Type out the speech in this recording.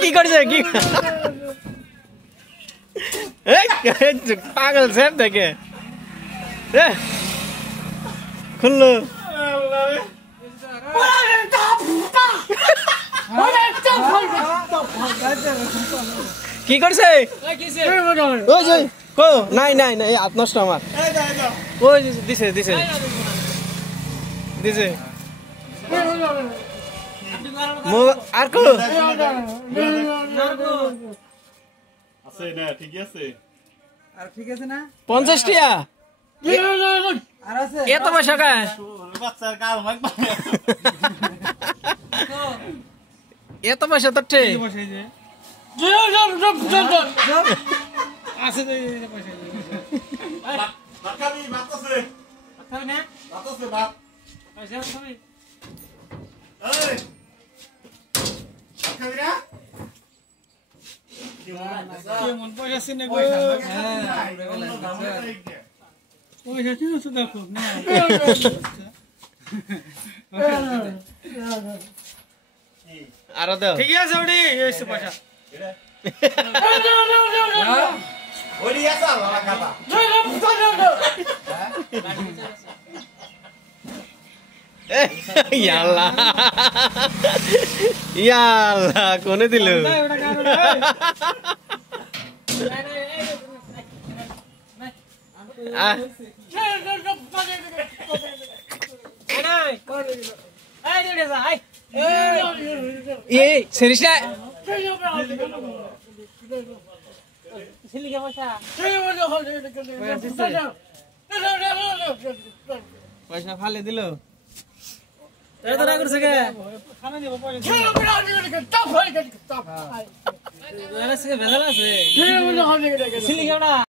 কি করছে কি পাগল স্যার দেখে খুললো কি করছে নাই নাই নাই হাত নষ্ট আমার ওই দিছে দিছে দিছে আর কো আছে না ঠিক আছে আর ঠিক আছে না 50 টাকা আর আছে এত পয়সা কায় বাচ্চার কাল মাইক এত পয়সা তো টে আছে বাকাবি বাতাসে খাবে না বাতাসে বাত পয়সা খাবে এই বাকাবি না কেমন পয়সা সিনে গো হ্যাঁ পয়সা ছিল তো দেখো না আর দাও ঠিক আছে ওডি এসে পয়সা ওই আসা বাবা কাটা ইয়াল্লা ইয়াল্লা কোনে দিল এই সেরিসা পয়সা ফালে দিল করছে কে ভেজাল আছে